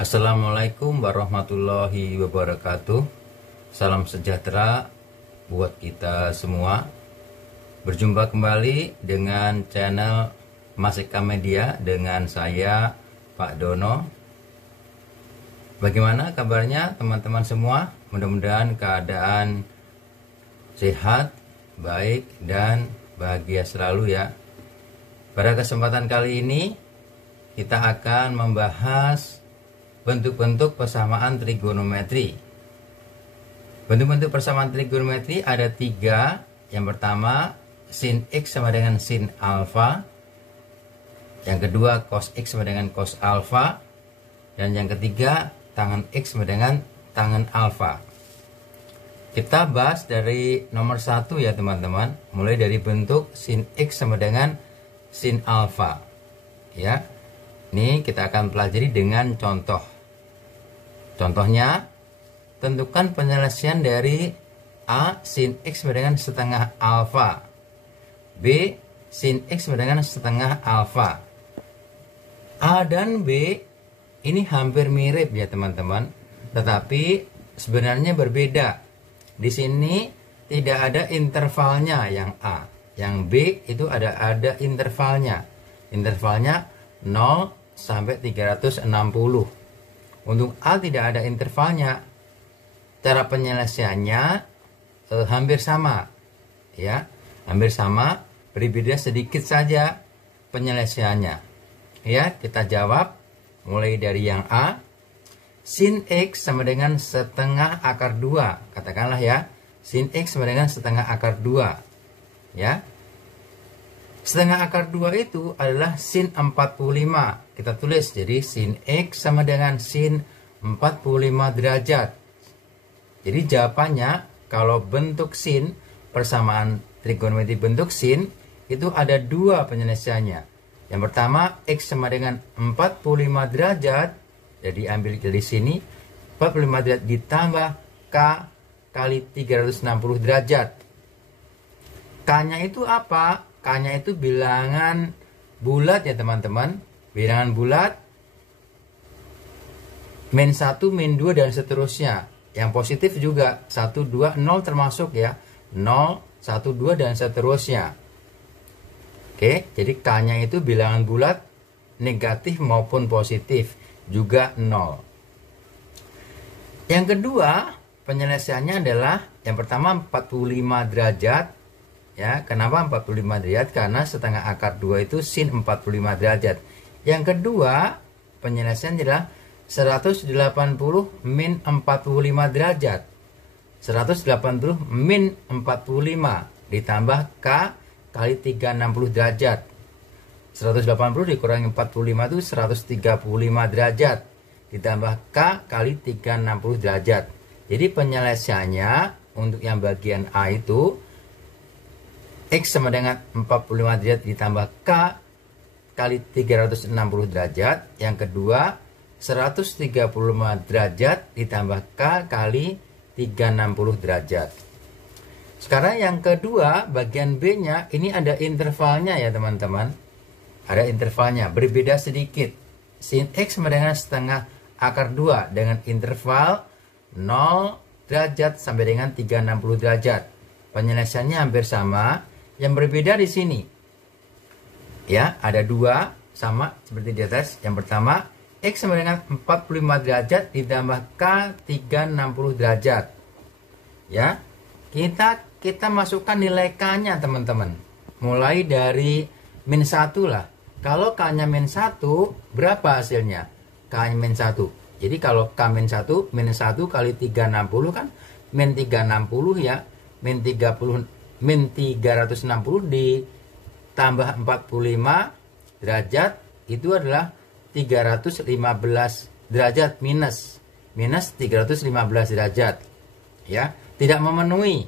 Assalamualaikum warahmatullahi wabarakatuh. Salam sejahtera buat kita semua. Berjumpa kembali dengan channel Masika Media dengan saya Pak Dono. Bagaimana kabarnya teman-teman semua? Mudah-mudahan keadaan sehat, baik, dan bahagia selalu ya. Pada kesempatan kali ini kita akan membahas bentuk-bentuk persamaan trigonometri. Bentuk-bentuk persamaan trigonometri ada 3. Yang pertama, sin X sama dengan sin alfa. Yang kedua, cos X sama dengan cos alfa. Dan yang ketiga, tangen X sama dengan tangen alfa. Kita bahas dari nomor 1 ya teman-teman. Mulai dari bentuk sin X sama dengan sin alfa. Ya. Ini kita akan pelajari dengan contoh. Contohnya, tentukan penyelesaian dari A sin X sama dengan setengah alfa. B sin X sama dengan setengah alfa. A dan B ini hampir mirip ya teman-teman. Tetapi sebenarnya berbeda. Di sini tidak ada intervalnya yang A. Yang B itu ada intervalnya. Intervalnya 0 sampai 360. Untuk A tidak ada intervalnya. Cara penyelesaiannya hampir sama. Ya, hampir sama, berbeda sedikit saja penyelesaiannya. Ya, kita jawab mulai dari yang A. Sin X sama dengan setengah akar 2. Katakanlah ya, sin X sama dengan setengah akar 2. Ya. Setengah akar 2 itu adalah sin 45. Kita tulis jadi sin X sama dengan sin 45 derajat. Jadi jawabannya kalau bentuk sin, persamaan trigonometri bentuk sin, itu ada 2 penyelesaiannya. Yang pertama X sama dengan 45 derajat. Jadi ambil dari sini 45 derajat ditambah K kali 360 derajat. K-nya itu apa? K-nya itu bilangan bulat ya teman-teman. Bilangan bulat min 1, min 2 dan seterusnya. Yang positif juga 1, 2, 0 termasuk ya. 0, 1, 2 dan seterusnya. Oke, jadi K-nya itu bilangan bulat negatif maupun positif. Juga 0. Yang kedua penyelesaiannya adalah yang pertama 45 derajat. Ya, kenapa 45 derajat? Karena setengah akar 2 itu sin 45 derajat. Yang kedua, penyelesaian adalah 180 min 45 derajat. 180 min 45 ditambah K kali 360 derajat. 180 dikurangi 45 itu 135 derajat. Ditambah K kali 360 derajat. Jadi penyelesaiannya untuk yang bagian A itu X sama dengan 45 derajat ditambah K kali 360 derajat. Yang kedua 135 derajat ditambah K kali 360 derajat. Sekarang yang kedua bagian B nya ini ada intervalnya ya teman-teman. Ada intervalnya berbeda sedikit. Sin X sama dengan setengah akar 2 dengan interval 0 derajat sampai dengan 360 derajat. Penyelesaiannya hampir sama. Yang berbeda di sini, ya ada 2 sama seperti di atas. Yang pertama X sama dengan 45 derajat ditambah K 360 derajat. Ya, kita masukkan nilai K-nya teman-teman. Mulai dari min 1 lah. Kalau K-nya min 1, berapa hasilnya? K-nya min 1. Jadi kalau K min 1 kali 360 kan min 360 ya. Min 360 ditambah 45 derajat itu adalah 315 derajat minus 315 derajat ya, tidak memenuhi.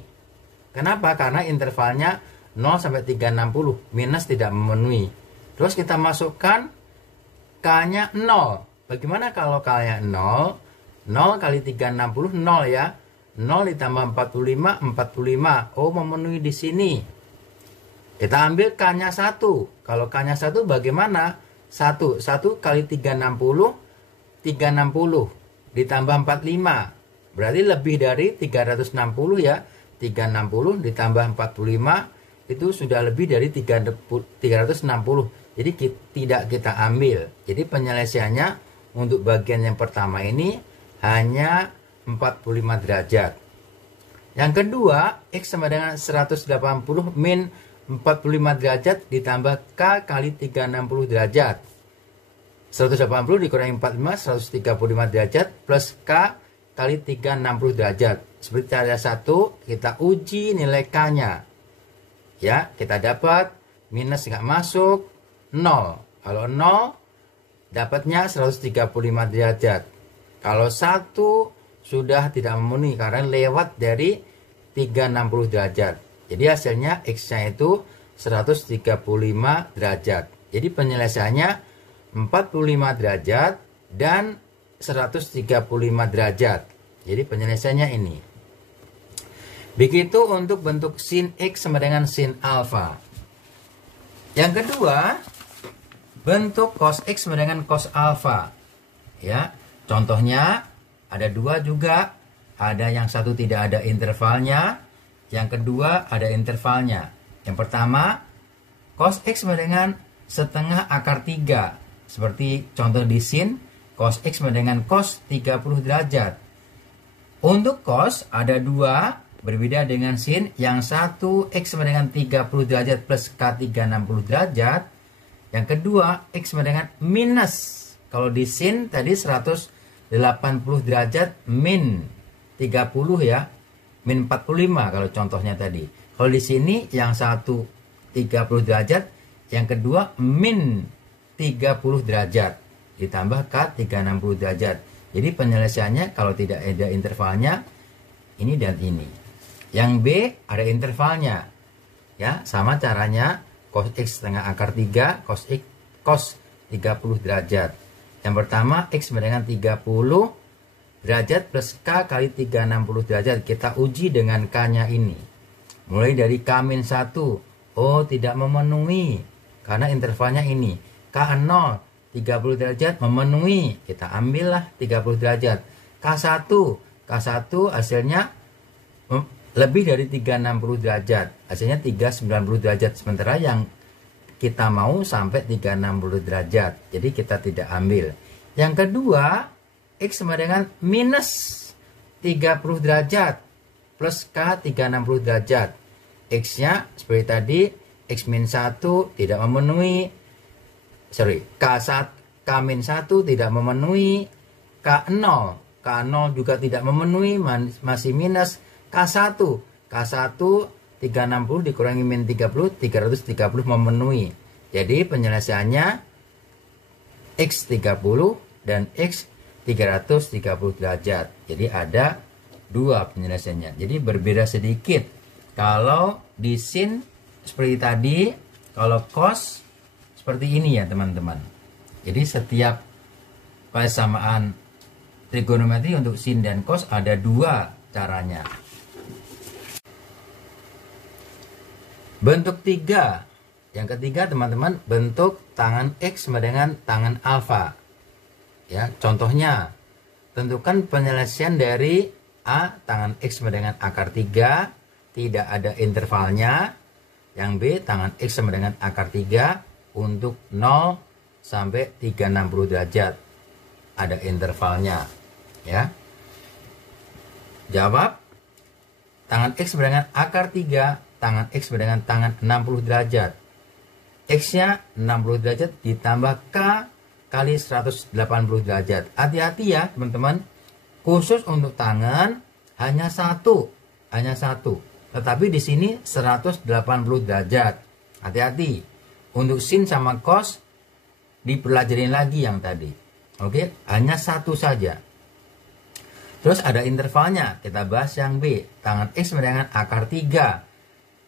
Kenapa? Karena intervalnya 0 sampai 360 minus tidak memenuhi. Terus kita masukkan K-nya 0. Bagaimana kalau K-nya 0? 0 kali 360 0 ya. 0 ditambah 45, 45. Oh, memenuhi di sini. Kita ambil K-nya 1. Kalau K-nya 1 bagaimana? 1 kali 360 360 ditambah 45. Berarti lebih dari 360 ya. 360 ditambah 45 itu sudah lebih dari 360. Jadi tidak kita ambil. Jadi penyelesaiannya untuk bagian yang pertama ini hanya 45 derajat. Yang kedua, X sama dengan 180 min 45 derajat ditambah K kali 360 derajat. 180 dikurangi 45, 135 derajat plus K kali 360 derajat. Seperti cara 1, kita uji nilai K-nya. Ya, kita dapat minus nggak masuk 0. Kalau 0, dapatnya 135 derajat. Kalau 1 sudah tidak memenuhi karena lewat dari 360 derajat. Jadi hasilnya X-nya itu 135 derajat. Jadi penyelesaiannya 45 derajat dan 135 derajat. Jadi penyelesaiannya ini. Begitu untuk bentuk sin X sama dengan sin alfa. Yang kedua, bentuk cos X sama dengan cos alfa. Ya, contohnya ada dua juga. Ada yang satu tidak ada intervalnya. Yang kedua ada intervalnya. Yang pertama, cos X sama dengan setengah akar 3. Seperti contoh di sin, cos X sama dengan cos 30 derajat. Untuk cos ada dua, berbeda dengan sin. Yang satu X sama dengan 30 derajat plus K 360 derajat. Yang kedua X sama dengan minus. Kalau di sin tadi 180 derajat min 30 ya. Min 45 kalau contohnya tadi. Kalau di sini yang satu 30 derajat, yang kedua min 30 derajat ditambah K 360 derajat. Jadi penyelesaiannya kalau tidak ada intervalnya ini dan ini. Yang B ada intervalnya. Ya, sama caranya cos X setengah akar 3 cos X cos 30 derajat. Yang pertama X sama dengan 30 derajat plus K kali 360 derajat. Kita uji dengan K-nya ini. Mulai dari K-1. Oh, tidak memenuhi. Karena intervalnya ini. K0, 30 derajat memenuhi. Kita ambillah 30 derajat. K1. K1 hasilnya lebih dari 360 derajat. Hasilnya 390 derajat. Sementara yang kita mau sampai 360 derajat. Jadi kita tidak ambil. Yang kedua, X sama dengan minus 30 derajat plus K 360 derajat. X-nya seperti tadi, X-1 tidak memenuhi. K-1 tidak memenuhi. K0 juga tidak memenuhi, masih minus. K1 360 dikurangi min 30, 330 memenuhi. Jadi penyelesaiannya X 30 dan X 330 derajat. Jadi ada dua penyelesaiannya. Jadi berbeda sedikit. Kalau di sin seperti tadi, kalau cos seperti ini ya teman-teman. Jadi setiap persamaan trigonometri untuk sin dan cos ada dua caranya. Bentuk 3. Yang ketiga teman-teman, bentuk tangan X sama dengan tangan alfa. Ya, contohnya tentukan penyelesaian dari A tangan X sama dengan akar 3, tidak ada intervalnya. Yang B tangan X sama dengan akar 3 untuk 0 sampai 360 derajat. Ada intervalnya, ya. Jawab. Tangan X sama dengan akar 3, tangan X sama dengan tangan 60 derajat. X-nya 60 derajat ditambah K kali 180 derajat. Hati-hati ya teman-teman. Khusus untuk tangan hanya satu. Tetapi di sini 180 derajat. Hati-hati. Untuk sin sama cos dipelajarin lagi yang tadi. Oke, hanya satu saja. Terus ada intervalnya. Kita bahas yang B. Tangan X sama dengan akar 3.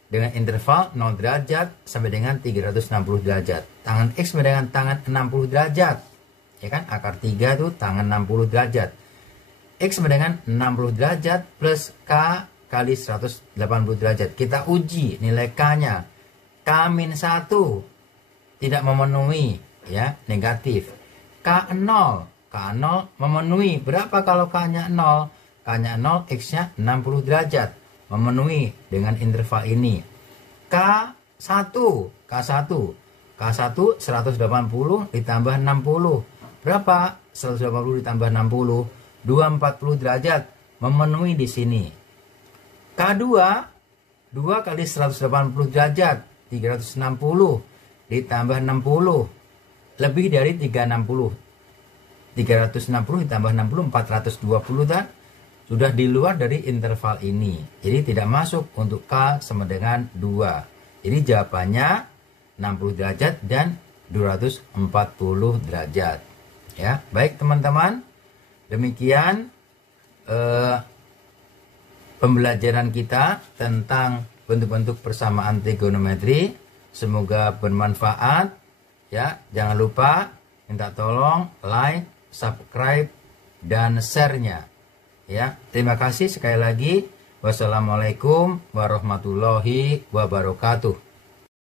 Dengan interval 0 derajat sampai dengan 360 derajat. Tangan X sama dengan tangan 60 derajat. Ya kan? Akar 3 itu tangan 60 derajat. X sama dengan 60 derajat plus K kali 180 derajat. Kita uji nilai K-nya. K-1 tidak memenuhi, ya, negatif. K0 K0 memenuhi. Berapa kalau K-nya 0? K-nya 0, X-nya 60 derajat. Memenuhi dengan interval ini. K1 180 ditambah 60. Berapa? 180 ditambah 60. 240 derajat. Memenuhi di sini. K2 2 kali 180 derajat. 360 ditambah 60. Lebih dari 360. 360 ditambah 60, 420 dan sudah di luar dari interval ini. Jadi tidak masuk untuk K sama dengan 2. Jadi jawabannya 60 derajat dan 240 derajat. Ya, baik teman-teman. Demikian pembelajaran kita tentang bentuk-bentuk persamaan trigonometri. Semoga bermanfaat. Ya, jangan lupa minta tolong like, subscribe, dan share-nya. Ya, terima kasih sekali lagi. Wassalamualaikum warahmatullahi wabarakatuh.